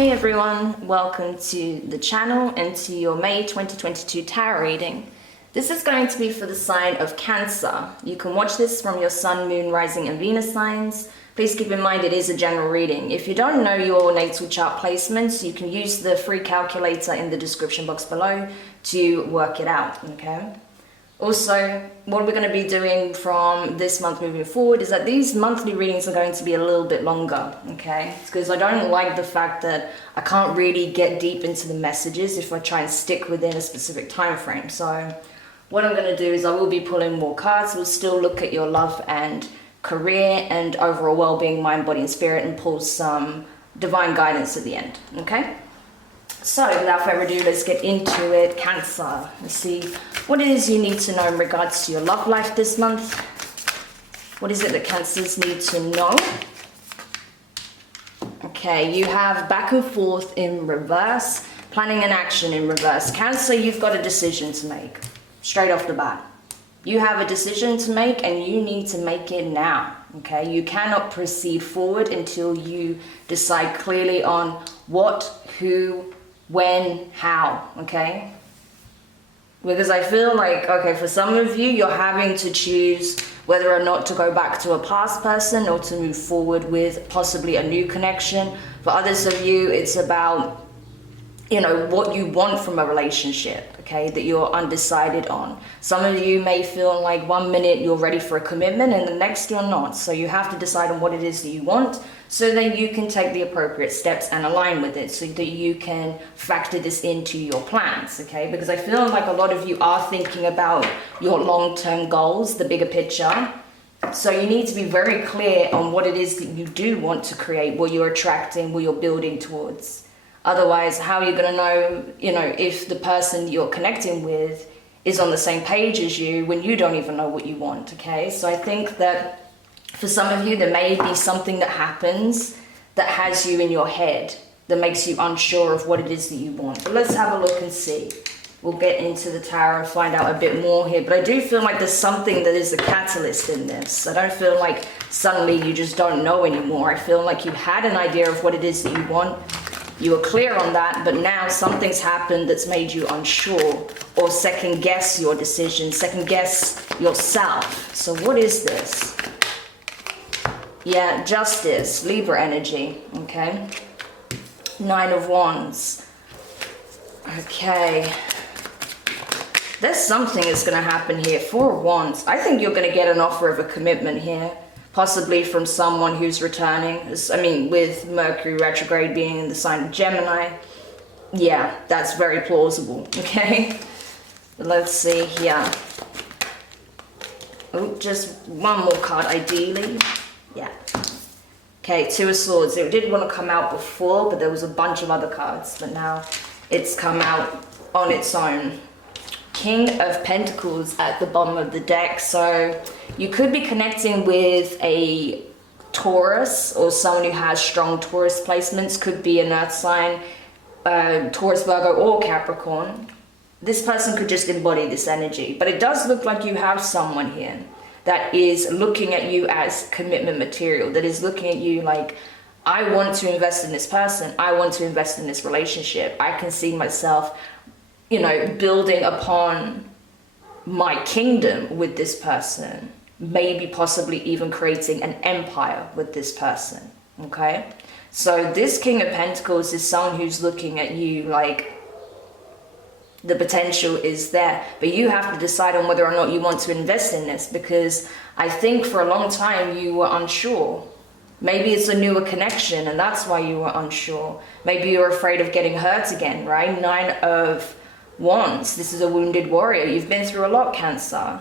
Hey everyone, welcome to the channel and to your May 2022 tarot reading. This is going to be for the sign of Cancer. You can watch this from your Sun, Moon, Rising and Venus signs. Please keep in mind it is a general reading. If you don't know your natal chart placements, you can use the free calculator in the description box below to work it out, okay? Also, what we're going to be doing from this month moving forward is that these monthly readings are going to be a little bit longer, okay? Because I don't like the fact that I can't really get deep into the messages if I try and stick within a specific time frame. So what I'm going to do is I will be pulling more cards. We'll still look at your love and career and overall well-being, mind, body and spirit, and pull some divine guidance at the end, okay? So without further ado, let's get into it. Cancer, let's see what it is you need to know in regards to your love life this month. What is it that Cancers need to know? Okay, you have back and forth in reverse, planning and action in reverse. Cancer, you've got a decision to make straight off the bat. You have a decision to make and you need to make it now, okay? You cannot proceed forward until you decide clearly on what, who, when, how, okay? Because I feel like, okay, for some of you, you're having to choose whether or not to go back to a past person or to move forward with possibly a new connection. For others of you, it's about, you know, what you want from a relationship, okay, that you're undecided on. Some of you may feel like 1 minute you're ready for a commitment and the next you're not. So you have to decide on what it is that you want so that you can take the appropriate steps and align with it so that you can factor this into your plans, okay? Because I feel like a lot of you are thinking about your long-term goals, the bigger picture. So you need to be very clear on what it is that you do want to create, what you're attracting, what you're building towards. Otherwise, how are you going to know, if the person you're connecting with is on the same page as you when you don't even know what you want, okay? So I think that for some of you, there may be something that happens that has you in your head, that makes you unsure of what it is that you want. But let's have a look and see. We'll get into the tarot and find out a bit more here. But I do feel like there's something that is a catalyst in this. I don't feel like suddenly you just don't know anymore. I feel like you had an idea of what it is that you want. You were clear on that, but now something's happened that's made you unsure or second guess your decision, second guess yourself. So what is this? Yeah, Justice, Libra energy, okay? 9 of Wands. Okay. There's something that's going to happen here. 4 of Wands. I think you're going to get an offer of a commitment here. Possibly from someone who's returning. With Mercury retrograde being in the sign of Gemini. Yeah, that's very plausible, okay? Let's see here. Oh, just one more card, ideally. Yeah. Okay, 2 of Swords. It did want to come out before, but there was a bunch of other cards. But now it's come out on its own. King of Pentacles at the bottom of the deck. So you could be connecting with a Taurus or someone who has strong Taurus placements. Could be an earth sign, Taurus, Virgo or Capricorn. This person could just embody this energy. But it does look like you have someone here that is looking at you as commitment material, that is looking at you like, I want to invest in this person. I want to invest in this relationship. I can see myself, building upon my kingdom with this person, maybe possibly even creating an empire with this person, okay? So this King of Pentacles is someone who's looking at you like the potential is there, but you have to decide on whether or not you want to invest in this, because I think for a long time you were unsure. Maybe it's a newer connection and that's why you were unsure. Maybe you're afraid of getting hurt again, right? 9 of Wands. This is a wounded warrior. You've been through a lot, Cancer.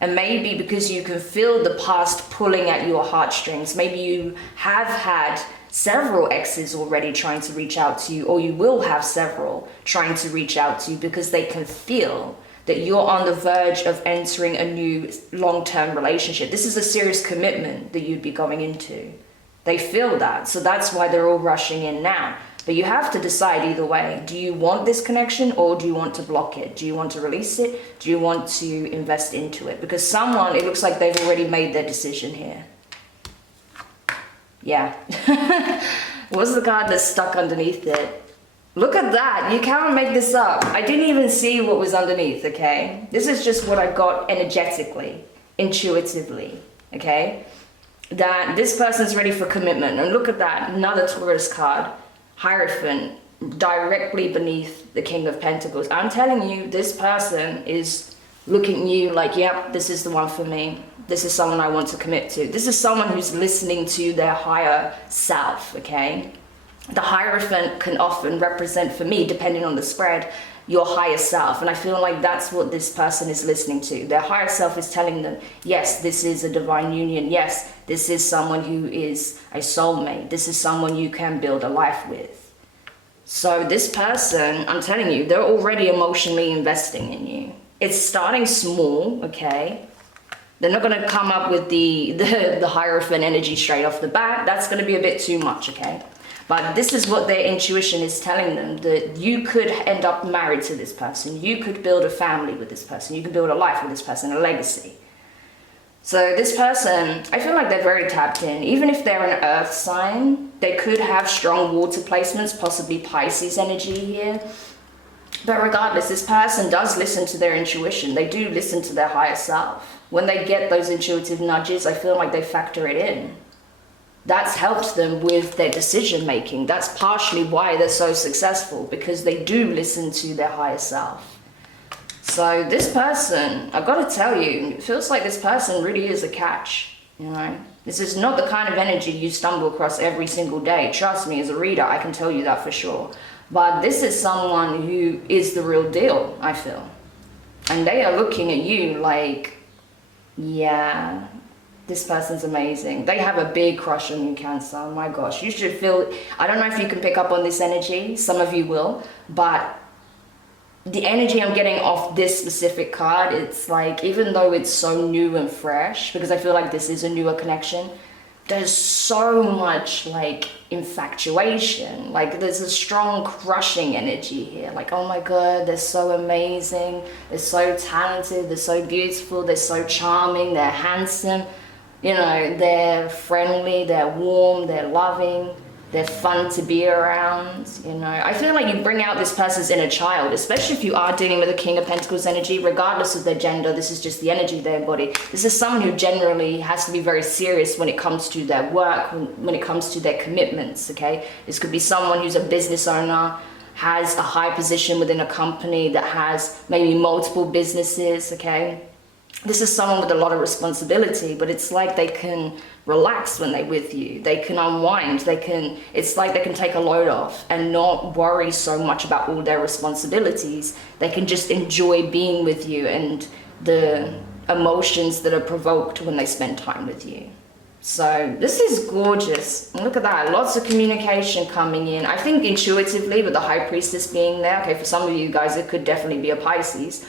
And maybe because you can feel the past pulling at your heartstrings, maybe you have had several exes already trying to reach out to you, or you will have several trying to reach out to you because they can feel that you're on the verge of entering a new long-term relationship. This is a serious commitment that you'd be going into. They feel that, so that's why they're all rushing in now. But you have to decide either way. Do you want this connection or do you want to block it? Do you want to release it? Do you want to invest into it? Because someone, it looks like they've already made their decision here. Yeah. What's the card that's stuck underneath it? Look at that. You can't make this up. I didn't even see what was underneath, okay? This is just what I got energetically, intuitively, okay? That this person's ready for commitment. And look at that. Another Taurus card. Hierophant. Directly beneath the King of Pentacles. I'm telling you, this person is looking at you like, yep, this is the one for me. This is someone I want to commit to. This is someone who's listening to their higher self, okay? The Hierophant can often represent, for me, depending on the spread, your higher self. And I feel like that's what this person is listening to. Their higher self is telling them, yes, this is a divine union. Yes, this is someone who is a soulmate. This is someone you can build a life with. So this person, I'm telling you, they're already emotionally investing in you. It's starting small, okay? They're not going to come up with the Hierophant energy straight off the bat. That's going to be a bit too much, okay? But this is what their intuition is telling them, that you could end up married to this person. You could build a family with this person. You could build a life with this person, a legacy. So this person, I feel like they're very tapped in. Even if they're an earth sign, they could have strong water placements, possibly Pisces energy here. But regardless, this person does listen to their intuition. They do listen to their higher self. When they get those intuitive nudges, I feel like they factor it in. That's helped them with their decision making. That's partially why they're so successful, because they do listen to their higher self. So this person, I've got to tell you, it feels like this person really is a catch, you know. This is not the kind of energy you stumble across every single day. Trust me, as a reader, I can tell you that for sure. But this is someone who is the real deal, I feel. And they are looking at you like, yeah, this person's amazing. They have a big crush on you, Cancer. Oh my gosh, you should feel, I don't know if you can pick up on this energy. Some of you will, but the energy I'm getting off this specific card, it's like, even though it's so new and fresh, because I feel like this is a newer connection, there's so much like infatuation. Like there's a strong crushing energy here. Like, oh my God, they're so amazing. They're so talented. They're so beautiful. They're so charming. They're handsome. You know, they're friendly. They're warm. They're loving. They're fun to be around, you know. I feel like you bring out this person's inner child, especially if you are dealing with a King of Pentacles energy, regardless of their gender. This is just the energy they embody. This is someone who generally has to be very serious when it comes to their work, when it comes to their commitments, okay? This could be someone who's a business owner, has a high position within a company that has maybe multiple businesses, okay? This is someone with a lot of responsibility, but it's like they can relax when they're with you. They can unwind. It's like they can take a load off and not worry so much about all their responsibilities. They can just enjoy being with you and the emotions that are provoked when they spend time with you. So this is gorgeous. Look at that. Lots of communication coming in. I think intuitively, with the High Priestess being there, okay, for some of you guys, it could definitely be a Pisces.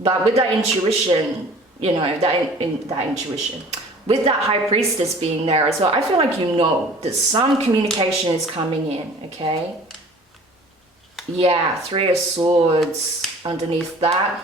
But with that intuition, you know, that intuition, with that High Priestess being there as well, I feel like you know that some communication is coming in, okay? Yeah, 3 of Swords underneath that.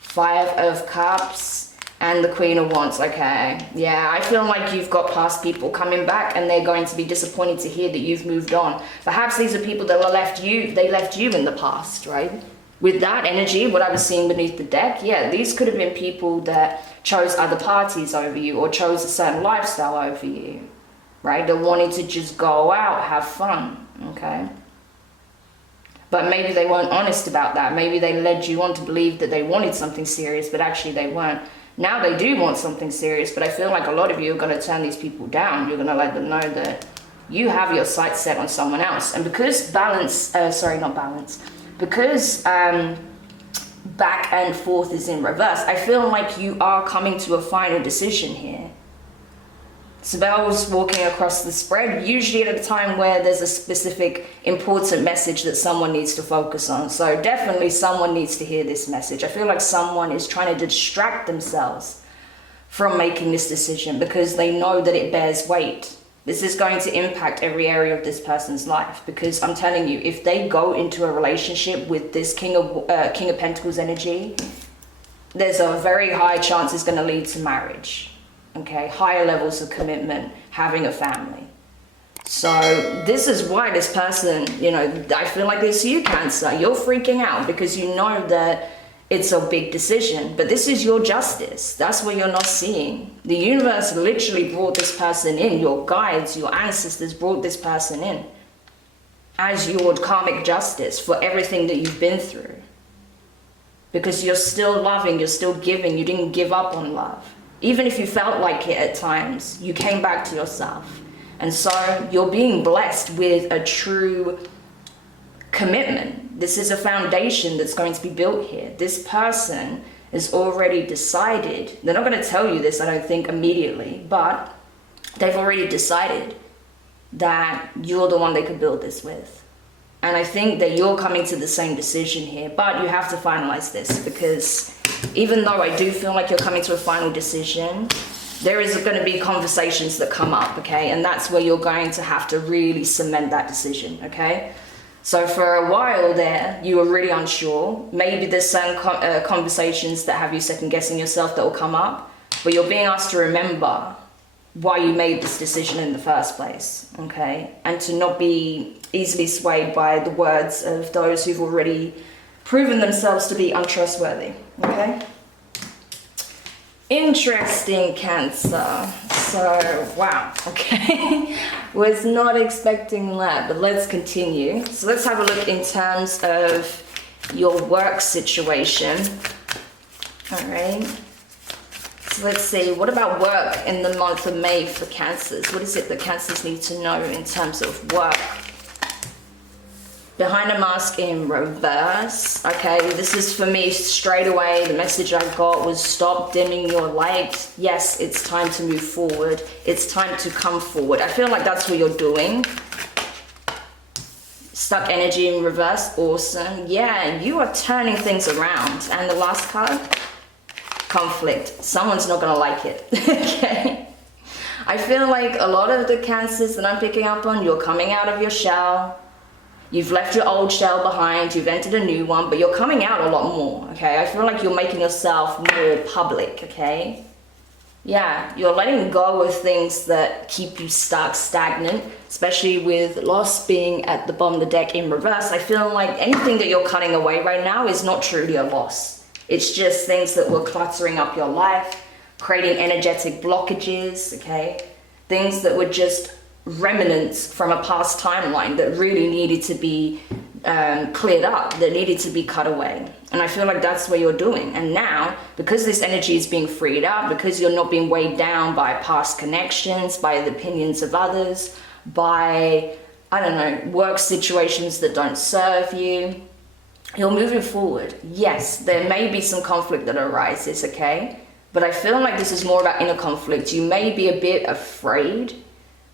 5 of Cups and the Queen of Wands, okay. Yeah, I feel like you've got past people coming back and they're going to be disappointed to hear that you've moved on. Perhaps these are people that left you in the past, right? With that energy, what I was seeing beneath the deck, yeah, these could have been people that chose other parties over you or chose a certain lifestyle over you, right? They wanted to just go out, have fun, okay? But maybe they weren't honest about that. Maybe they led you on to believe that they wanted something serious, but actually they weren't. Now they do want something serious, but I feel like a lot of you are going to turn these people down. You're going to let them know that you have your sights set on someone else. And because because back and forth is in reverse, I feel like you are coming to a final decision here. Sibel's walking across the spread, usually at a time where there's a specific important message that someone needs to focus on. So definitely someone needs to hear this message. I feel like someone is trying to distract themselves from making this decision because they know that it bears weight. This is going to impact every area of this person's life, because I'm telling you, if they go into a relationship with this King of Pentacles energy, there's a very high chance it's going to lead to marriage. Okay, higher levels of commitment, having a family. So this is why this person, you know, I feel like it's you, Cancer. You're freaking out because you know that it's a big decision, but this is your justice. That's what you're not seeing. The universe literally brought this person in. Your guides, your ancestors brought this person in as your karmic justice for everything that you've been through. Because you're still loving, you're still giving, you didn't give up on love. Even if you felt like it at times, you came back to yourself. And so you're being blessed with a true commitment. This is a foundation that's going to be built here. This person is already decided. They're not going to tell you this, I don't think, immediately, but they've already decided that you're the one they could build this with. And I think that you're coming to the same decision here, but you have to finalize this, because even though I do feel like you're coming to a final decision, there is going to be conversations that come up, okay? And that's where you're going to have to really cement that decision, okay? So for a while there, you were really unsure. Maybe there's certain conversations that have you second guessing yourself that will come up, but you're being asked to remember why you made this decision in the first place, okay? And to not be easily swayed by the words of those who've already proven themselves to be untrustworthy, okay? Interesting, Cancer. So, wow, okay. Was not expecting that, but let's continue. So let's have a look in terms of your work situation. All right. So let's see, what about work in the month of May for Cancers? What is it that Cancers need to know in terms of work? Behind a mask in reverse. Okay, this is for me straight away. The message I got was stop dimming your light. Yes, it's time to move forward. It's time to come forward. I feel like that's what you're doing. Stuck energy in reverse. Awesome. Yeah, you are turning things around. And the last card, conflict. Someone's not gonna like it. Okay. I feel like a lot of the Cancers that I'm picking up on, you're coming out of your shell. You've left your old shell behind, you've entered a new one, but you're coming out a lot more, okay? I feel like you're making yourself more public, okay? Yeah, you're letting go of things that keep you stuck, stagnant, especially with loss being at the bottom of the deck in reverse. I feel like anything that you're cutting away right now is not truly a loss. It's just things that were cluttering up your life, creating energetic blockages, okay? Things that were just remnants from a past timeline that really needed to be cleared up, that needed to be cut away. And I feel like that's what you're doing. And now, because this energy is being freed up, because you're not being weighed down by past connections, by the opinions of others, by, I don't know, work situations that don't serve you, you're moving forward. Yes, there may be some conflict that arises, okay? But I feel like this is more about inner conflict. You may be a bit afraid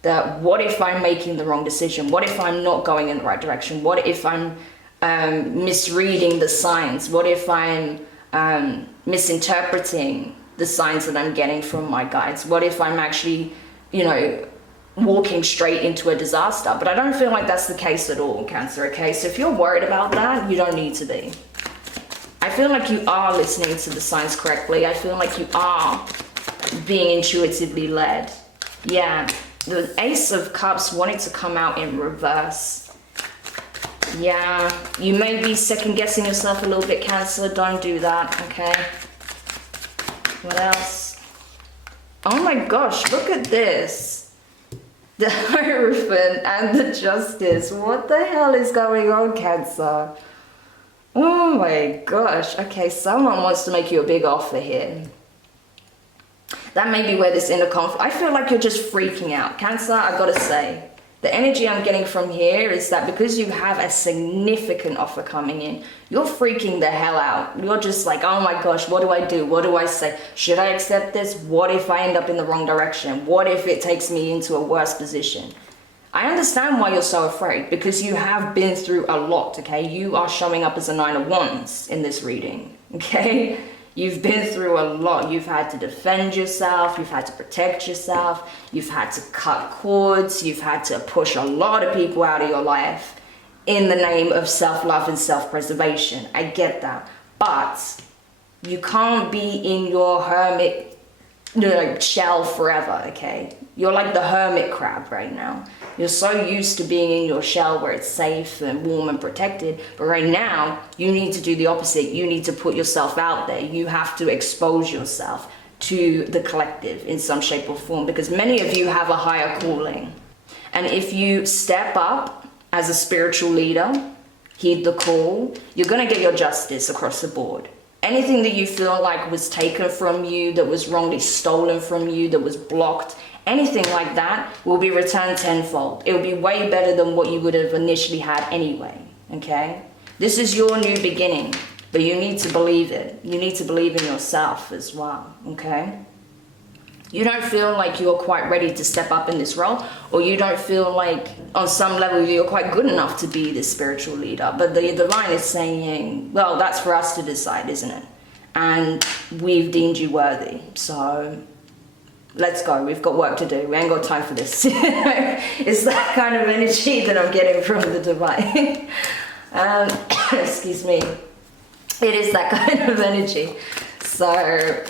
that what if I'm making the wrong decision? What if I'm not going in the right direction? What if I'm misreading the signs? What if I'm misinterpreting the signs that I'm getting from my guides? What if I'm actually, you know, walking straight into a disaster? But I don't feel like that's the case at all, Cancer, okay? So if you're worried about that, you don't need to be. I feel like you are listening to the signs correctly. I feel like you are being intuitively led. Yeah. The Ace of Cups wanted to come out in reverse. Yeah, you may be second guessing yourself a little bit, Cancer. Don't do that, okay? What else? Oh my gosh, look at this. The Hierophant and the Justice. What the hell is going on, Cancer? Oh my gosh. Okay, someone wants to make you a big offer here. That may be where this inner conflict, I feel like you're just freaking out. Cancer, I've got to say, the energy I'm getting from here is that because you have a significant offer coming in, you're freaking the hell out. You're just like, oh my gosh, what do I do? What do I say? Should I accept this? What if I end up in the wrong direction? What if it takes me into a worse position? I understand why you're so afraid, because you have been through a lot, okay? You are showing up as a 9 of Wands in this reading, okay? You've been through a lot. You've had to defend yourself. You've had to protect yourself. You've had to cut cords. You've had to push a lot of people out of your life in the name of self-love and self-preservation. I get that. But you can't be in your hermit like shell forever, okay? You're like the hermit crab right now. You're so used to being in your shell where it's safe and warm and protected, but right now you need to do the opposite. You need to put yourself out there. You have to expose yourself to the collective in some shape or form, because many of you have a higher calling. And if you step up as a spiritual leader, heed the call, you're going to get your justice across the board. Anything that you feel like was taken from you, that was wrongly stolen from you, that was blocked, anything like that will be returned tenfold. It will be way better than what you would have initially had anyway, okay? This is your new beginning, but you need to believe it. You need to believe in yourself as well, okay? You don't feel like you're quite ready to step up in this role, or you don't feel like on some level you're quite good enough to be this spiritual leader, but the divine is saying, well, that's for us to decide, isn't it? And we've deemed you worthy, so let's go. We've got work to do. We ain't got time for this. It's that kind of energy that I'm getting from the divine. Excuse me. It is that kind of energy. So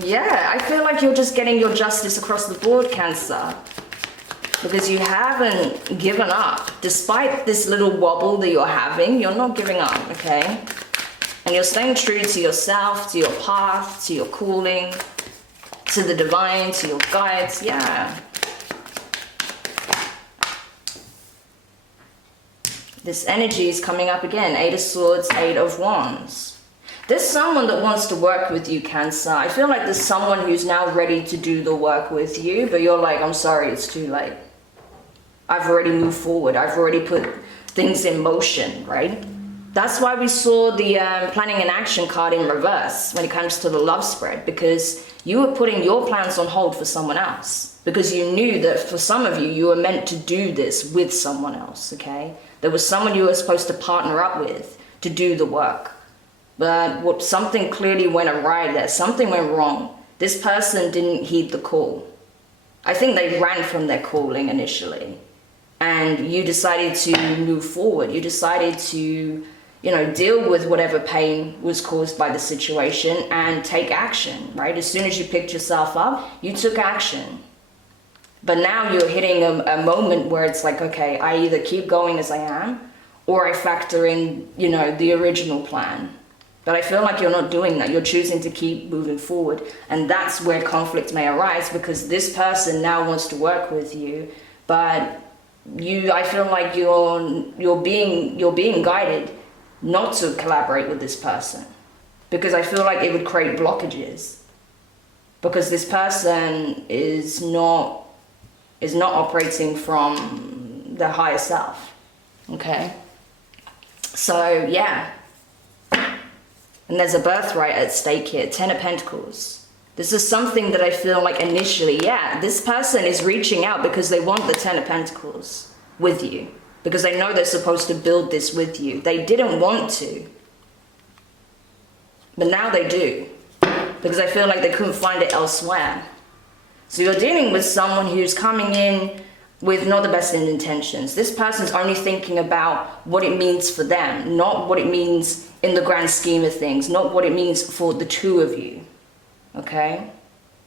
yeah, I feel like you're just getting your justice across the board, Cancer, because you haven't given up. Despite this little wobble that you're having, you're not giving up, okay? And you're staying true to yourself, to your path, to your calling, to the divine, to your guides, yeah. This energy is coming up again. 8 of Swords, 8 of Wands. There's someone that wants to work with you, Cancer. I feel like there's someone who's now ready to do the work with you, but you're like, I'm sorry, it's too late. I've already moved forward. I've already put things in motion, right? That's why we saw the planning and action card in reverse when it comes to the love spread, because you were putting your plans on hold for someone else, because you knew that for some of you, you were meant to do this with someone else, okay? There was someone you were supposed to partner up with to do the work. But something clearly went awry there. Something went wrong. This person didn't heed the call. I think they ran from their calling initially. And you decided to move forward. You decided to, you know, deal with whatever pain was caused by the situation and take action, right? As soon as you picked yourself up, you took action. But now you're hitting a moment where it's like, okay, I either keep going as I am, or I factor in, you know, the original plan. But I feel like you're not doing that. You're choosing to keep moving forward. And that's where conflict may arise, because this person now wants to work with you. But I feel like you're being guided not to collaborate with this person. Because I feel like it would create blockages. Because this person is not operating from their higher self. Okay? So, yeah. And there's a birthright at stake here, 10 of Pentacles. This is something that I feel like initially, yeah, this person is reaching out because they want the 10 of Pentacles with you. Because they know they're supposed to build this with you. They didn't want to. But now they do. Because I feel like they couldn't find it elsewhere. So you're dealing with someone who's coming in with not the best intentions. This person's only thinking about what it means for them, not what it means in the grand scheme of things, not what it means for the two of you, okay?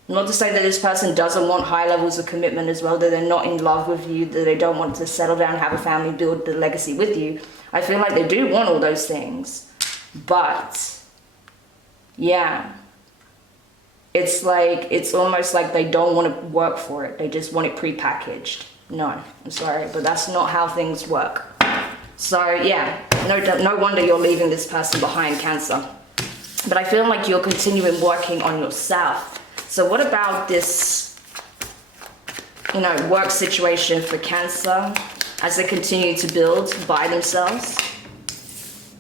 Not to say that this person doesn't want high levels of commitment as well, that they're not in love with you, that they don't want to settle down, have a family, build the legacy with you. I feel like they do want all those things, but yeah, it's almost like they don't want to work for it. They just want it prepackaged. No, I'm sorry, but that's not how things work. So yeah, no wonder you're leaving this person behind, Cancer. But I feel like you're continuing working on yourself. So what about this, you know, work situation for Cancer as they continue to build by themselves?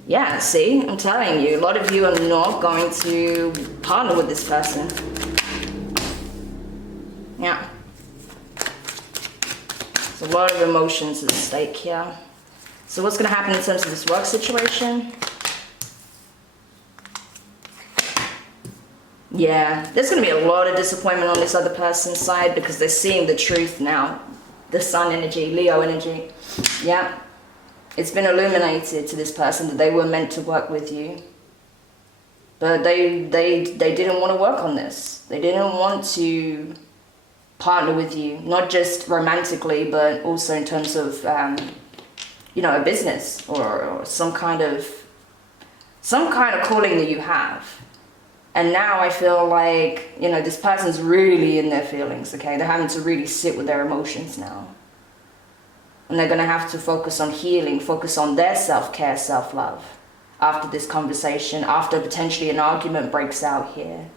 Yeah, see, I'm telling you, a lot of you are not going to partner with this person. Yeah. There's a lot of emotions at stake here. So what's going to happen in terms of this work situation? Yeah, there's going to be a lot of disappointment on this other person's side because they're seeing the truth now. The Sun energy, Leo energy. Yeah. It's been illuminated to this person that they were meant to work with you. but they didn't want to work on this. They didn't want to partner with you, not just romantically, but also in terms of you know, a business or some kind of calling that you have. And now I feel like, you know, this person's really in their feelings, okay? They're having to really sit with their emotions now. And they're going to have to focus on healing, focus on their self-care, self-love after this conversation, after potentially an argument breaks out here.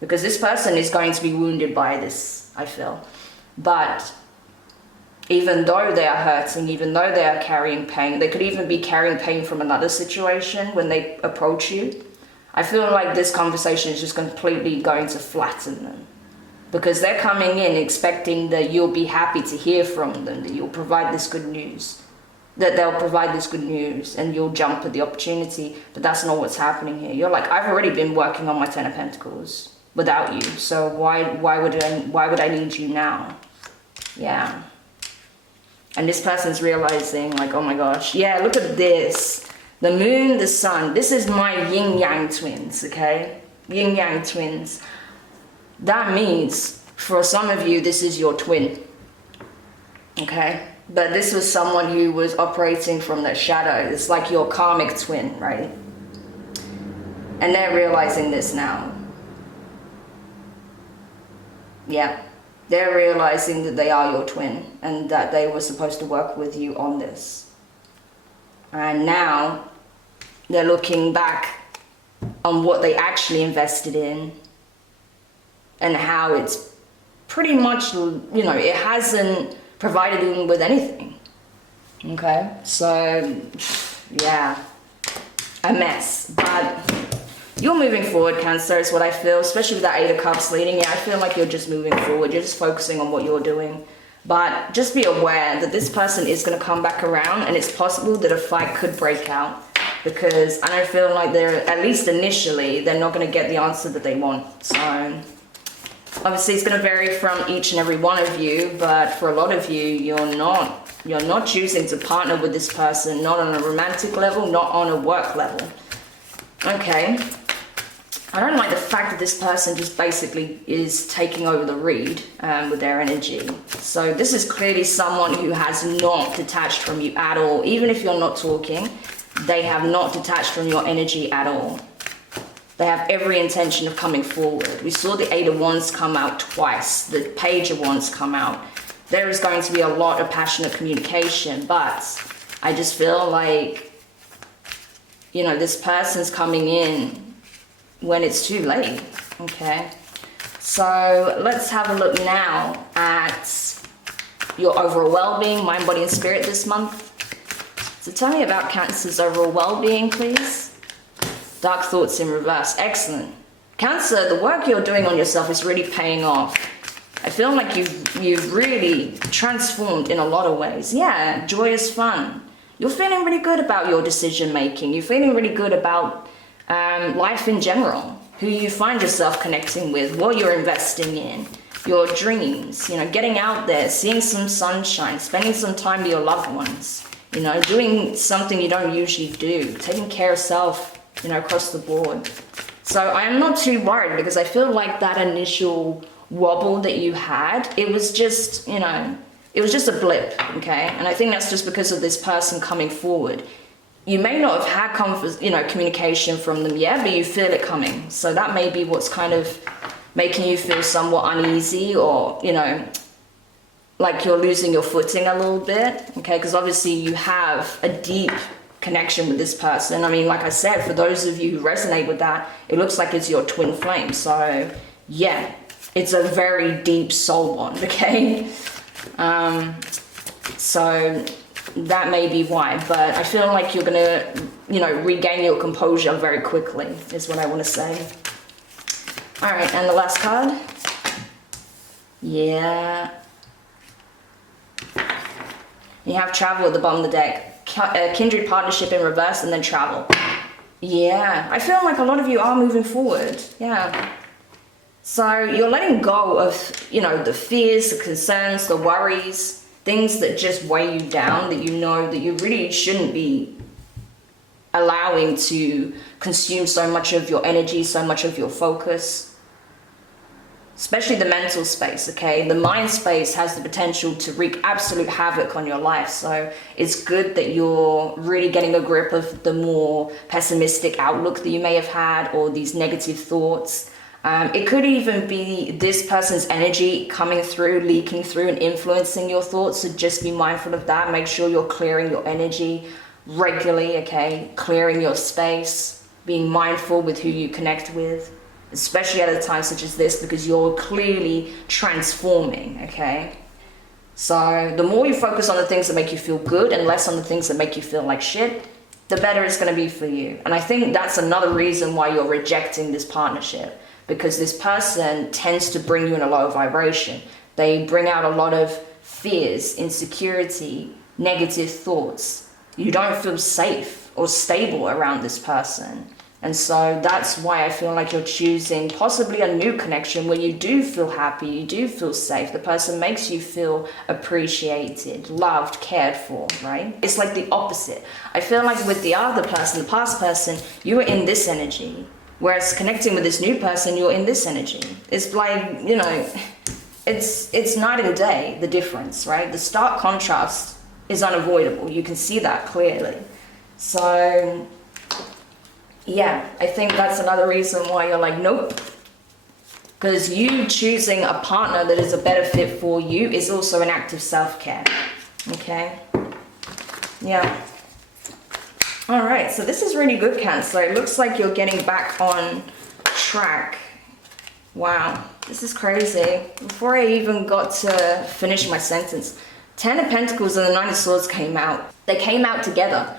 Because this person is going to be wounded by this, I feel. But even though they are hurting, even though they are carrying pain, they could even be carrying pain from another situation when they approach you. I feel like this conversation is just completely going to flatten them. Because they're coming in expecting that you'll be happy to hear from them, that you'll provide this good news, that they'll provide this good news and you'll jump at the opportunity. But that's not what's happening here. You're like, I've already been working on my Ten of Pentacles without you. So why would I need you now? Yeah. And this person's realizing like, oh my gosh, yeah, look at this. The moon, the sun, this is my yin-yang twins, okay? Yin-yang twins. That means, for some of you, this is your twin, okay? But this was someone who was operating from the shadow. It's like your karmic twin, right? And they're realizing this now. Yeah, they're realizing that they are your twin and that they were supposed to work with you on this. And now they're looking back on what they actually invested in and how it's pretty much, you know, it hasn't provided them with anything. Okay, so yeah, a mess. But you're moving forward, Cancer, is what I feel, especially with that Eight of Cups leading. Yeah, I feel like you're just moving forward. You're just focusing on what you're doing. But just be aware that this person is going to come back around and it's possible that a fight could break out. Because I don't feel like they're, at least initially, they're not going to get the answer that they want. So obviously it's going to vary from each and every one of you, but for a lot of you, you're not choosing to partner with this person, not on a romantic level, not on a work level. Okay. I don't like the fact that this person just basically is taking over the read with their energy. So this is clearly someone who has not detached from you at all. Even if you're not talking, they have not detached from your energy at all. They have every intention of coming forward. We saw the Eight of Wands come out twice. The Page of Wands come out. There is going to be a lot of passionate communication, but I just feel like, you know, this person's coming in when it's too late. Okay, so let's have a look now at your overall well-being, mind, body and spirit this month. So tell me about Cancer's overall well-being, please. Dark thoughts in reverse. Excellent. Cancer, the work you're doing on yourself is really paying off. I feel like you've really transformed in a lot of ways. Yeah, joyous fun. You're feeling really good about your decision making. You're feeling really good about life in general, who you find yourself connecting with, what you're investing in, your dreams, you know, getting out there, seeing some sunshine, spending some time with your loved ones, you know, doing something you don't usually do, taking care of self, you know, across the board. So I am not too worried because I feel like that initial wobble that you had, it was just, you know, it was just a blip, okay? And I think that's just because of this person coming forward. You may not have had communication from them yet, but you feel it coming. So that may be what's kind of making you feel somewhat uneasy, or, you know, like you're losing your footing a little bit, okay? Because obviously you have a deep connection with this person. I mean, like I said, for those of you who resonate with that, it looks like it's your twin flame. So yeah, it's a very deep soul bond, okay? So that may be why, but I feel like you're gonna, you know, regain your composure very quickly, is what I want to say. All right, and the last card. Yeah. You have travel at the bottom of the deck. Kindred partnership in reverse, and then travel. Yeah, I feel like a lot of you are moving forward. Yeah. So you're letting go of, you know, the fears, the concerns, the worries, things that just weigh you down, that you know that you really shouldn't be allowing to consume so much of your energy, so much of your focus. Especially the mental space, okay? The mind space has the potential to wreak absolute havoc on your life. So it's good that you're really getting a grip of the more pessimistic outlook that you may have had, or these negative thoughts. It could even be this person's energy coming through, leaking through and influencing your thoughts. So just be mindful of that. Make sure you're clearing your energy regularly, okay? Clearing your space, being mindful with who you connect with, especially at a time such as this, because you're clearly transforming, okay? So the more you focus on the things that make you feel good and less on the things that make you feel like shit, the better it's going to be for you. And I think that's another reason why you're rejecting this partnership, because this person tends to bring you in a low vibration. They bring out a lot of fears, insecurity, negative thoughts. You don't feel safe or stable around this person. And so that's why I feel like you're choosing possibly a new connection where you do feel happy, you do feel safe. The person makes you feel appreciated, loved, cared for, right? It's like the opposite. I feel like with the other person, the past person, you were in this energy. Whereas connecting with this new person, you're in this energy. It's like, you know, it's night and day, the difference, right? The stark contrast is unavoidable. You can see that clearly. So yeah, I think that's another reason why you're like, nope. Because you choosing a partner that is a better fit for you is also an act of self-care, okay? Yeah. All right, so this is really good, Cancer. It looks like you're getting back on track. Wow, this is crazy. Before I even got to finish my sentence, 10 of Pentacles and the 9 of Swords came out. They came out together.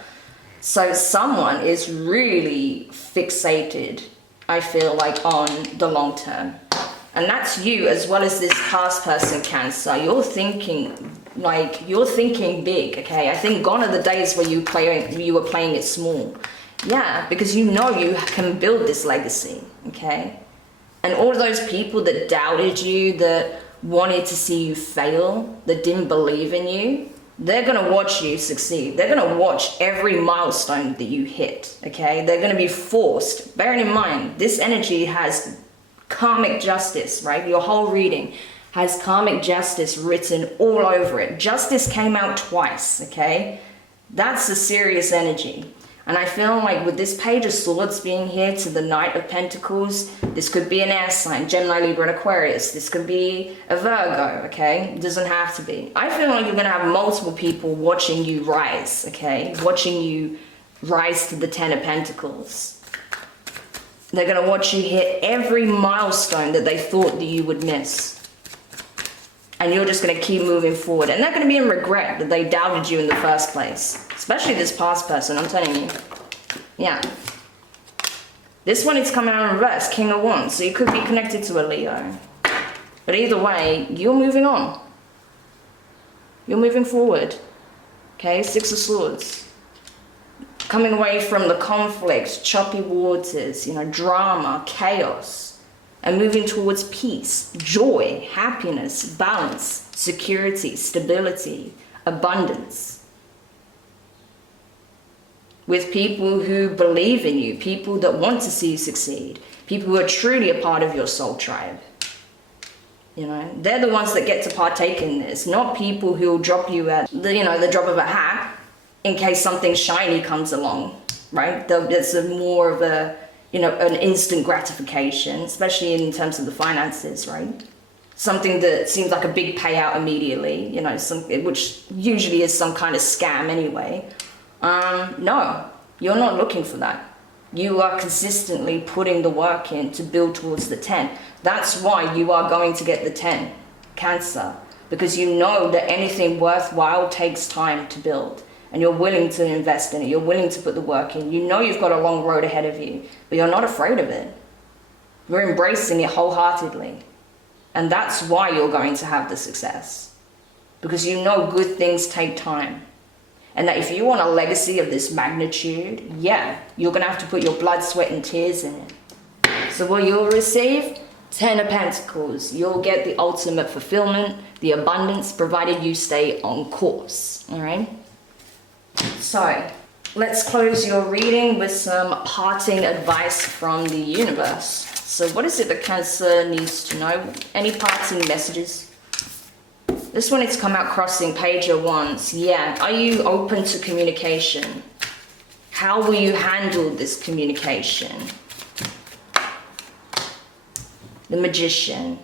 So someone is really fixated, I feel like, on the long term. And that's you as well as this past person, Cancer. You're thinking big, okay? I think gone are the days where you were playing it small. Yeah, because you know you can build this legacy, okay? And all of those people that doubted you, that wanted to see you fail, that didn't believe in you, they're gonna watch you succeed. They're gonna watch every milestone that you hit, okay? They're gonna be forced. Bearing in mind, this energy has karmic justice, right? Your whole reading has karmic justice written all over it. Justice came out twice, okay? That's a serious energy. And I feel like with this Page of Swords being here to the Knight of Pentacles, this could be an air sign, Gemini, Libra, and Aquarius. This could be a Virgo, okay? It doesn't have to be. I feel like you're gonna have multiple people watching you rise, okay? Watching you rise to the 10 of Pentacles. They're gonna watch you hit every milestone that they thought that you would miss. And you're just gonna keep moving forward. And they're gonna be in regret that they doubted you in the first place. Especially this past person, I'm telling you. Yeah. This one is coming out in reverse, King of Wands. So you could be connected to a Leo. But either way, you're moving on. You're moving forward. Okay, 6 of Swords. Coming away from the conflict, choppy waters, you know, drama, chaos. And moving towards peace, joy, happiness, balance, security, stability, abundance. With people who believe in you, people that want to see you succeed, people who are truly a part of your soul tribe. You know, they're the ones that get to partake in this, not people who will drop you at the drop of a hat in case something shiny comes along, right? There's more of a, an instant gratification, especially in terms of the finances, right? Something that seems like a big payout immediately, which usually is some kind of scam anyway. No, you're not looking for that. You are consistently putting the work in to build towards the 10. That's why you are going to get the 10, Cancer, because you know that anything worthwhile takes time to build. And you're willing to invest in it. You're willing to put the work in. You know you've got a long road ahead of you, but you're not afraid of it. You're embracing it wholeheartedly. And that's why you're going to have the success. Because you know good things take time. And that if you want a legacy of this magnitude, yeah, you're going to have to put your blood, sweat, and tears in it. So what you'll receive, 10 of Pentacles. You'll get the ultimate fulfillment, the abundance, provided you stay on course. All right? So, let's close your reading with some parting advice from the universe. So what is it that Cancer needs to know? Any parting messages? This one, it's come out crossing Page of Wands. Yeah, are you open to communication? How will you handle this communication? The Magician.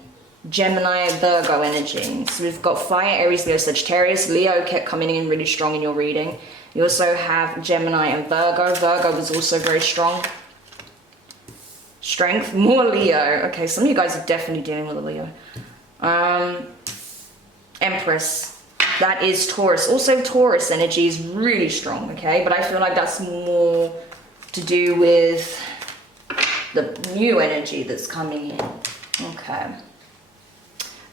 Gemini, Virgo energy. So we've got Fire, Aries, Leo, Sagittarius. Leo kept coming in really strong in your reading. You also have Gemini and Virgo. Virgo was also very strong. Strength, more Leo. Okay, some of you guys are definitely dealing with a Leo. Empress, that is Taurus. Also Taurus energy is really strong, okay? But I feel like that's more to do with the new energy that's coming in. Okay.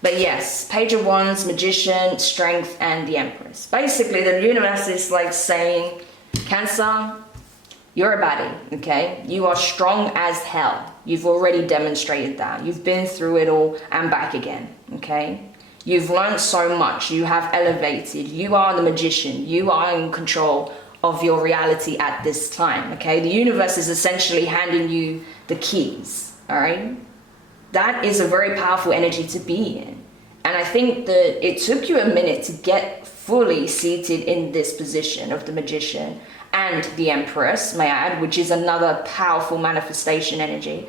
But yes, Page of Wands, Magician, Strength, and the Empress. Basically, the universe is like saying, Cancer, you're a baddie, okay? You are strong as hell. You've already demonstrated that. You've been through it all and back again, okay? You've learned so much. You have elevated. You are the magician. You are in control of your reality at this time, okay? The universe is essentially handing you the keys, all right? That is a very powerful energy to be in. And I think that it took you a minute to get fully seated in this position of the Magician and the Empress, may I add, which is another powerful manifestation energy.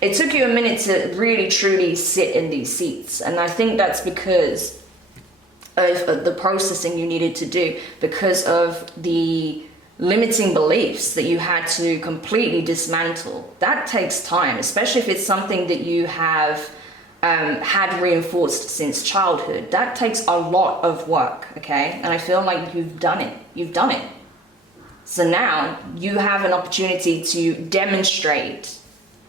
It took you a minute to really truly sit in these seats. And I think that's because of the processing you needed to do, because of the limiting beliefs that you had to completely dismantle. That takes time, especially if it's something that you have had reinforced since childhood. That takes a lot of work, okay? And I feel like you've done it. You've done it. So now you have an opportunity to demonstrate,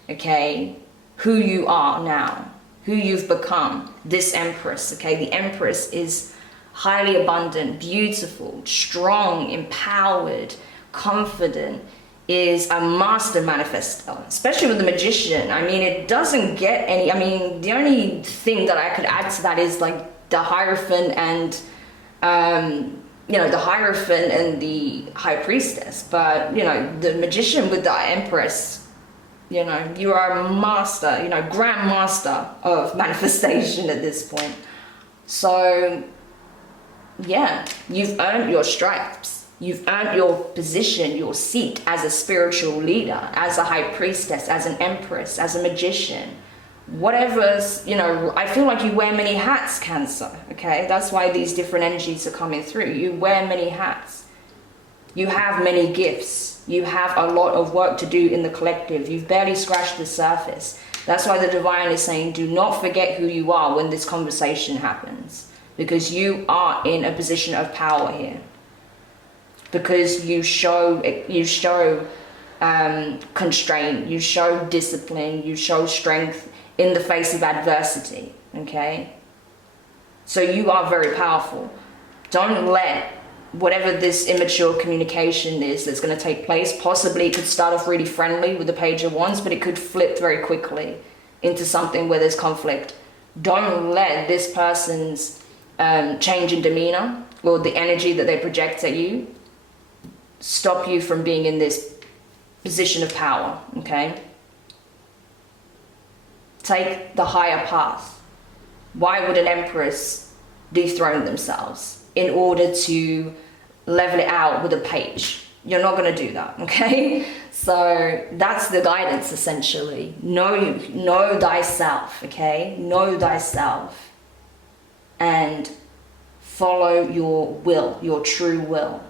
okay, who you are now, who you've become, this Empress, okay? The Empress is highly abundant, beautiful, strong, empowered, confident, is a master manifestor, especially with the Magician. I mean, it doesn't get any, I mean, the only thing that I could add to that is like the Hierophant and, you know, the Hierophant and the High Priestess. But, you know, the Magician with the Empress, you know, you are a master, you know, grand master of manifestation at this point. So, yeah, you've earned your stripes. You've earned your position, your seat as a spiritual leader, as a high priestess, as an empress, as a magician. Whatever's, you know, I feel like you wear many hats, Cancer, okay? That's why these different energies are coming through. You wear many hats. You have many gifts. You have a lot of work to do in the collective. You've barely scratched the surface. That's why the divine is saying, do not forget who you are when this conversation happens, because you are in a position of power here. Because you show constraint, you show discipline, you show strength in the face of adversity, okay? So you are very powerful. Don't let whatever this immature communication is that's going to take place, possibly it could start off really friendly with the Page of Wands, but it could flip very quickly into something where there's conflict. Don't let this person's change in demeanor or the energy that they project at you stop you from being in this position of power, okay? Take the higher path. Why would an empress dethrone themselves in order to level it out with a page? You're not going to do that, okay? So that's the guidance, essentially. Know thyself, okay? Know thyself and follow your will, your true will.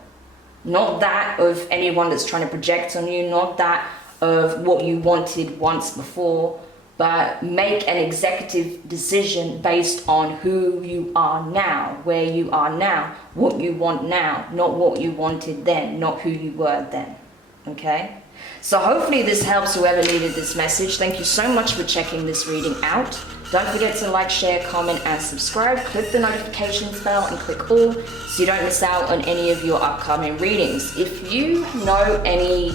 Not that of anyone that's trying to project on you, not that of what you wanted once before, but make an executive decision based on who you are now, where you are now, what you want now, not what you wanted then, not who you were then, okay? So hopefully this helps whoever needed this message. Thank you so much for checking this reading out. Don't forget to like, share, comment, and subscribe. Click the notifications bell and click all so you don't miss out on any of your upcoming readings. If you know any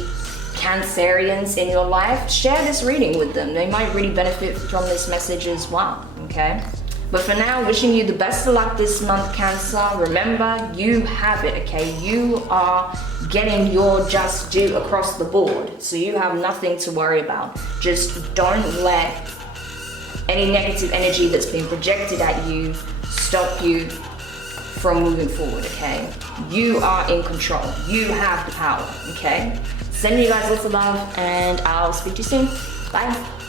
Cancerians in your life, share this reading with them. They might really benefit from this message as well, okay? But for now, wishing you the best of luck this month, Cancer. Remember, you have it, okay? You are getting your just due across the board. So you have nothing to worry about. Just don't let any negative energy that's been projected at you stop you from moving forward, okay? You are in control. You have the power, okay? Sending you guys lots of love, and I'll speak to you soon. Bye.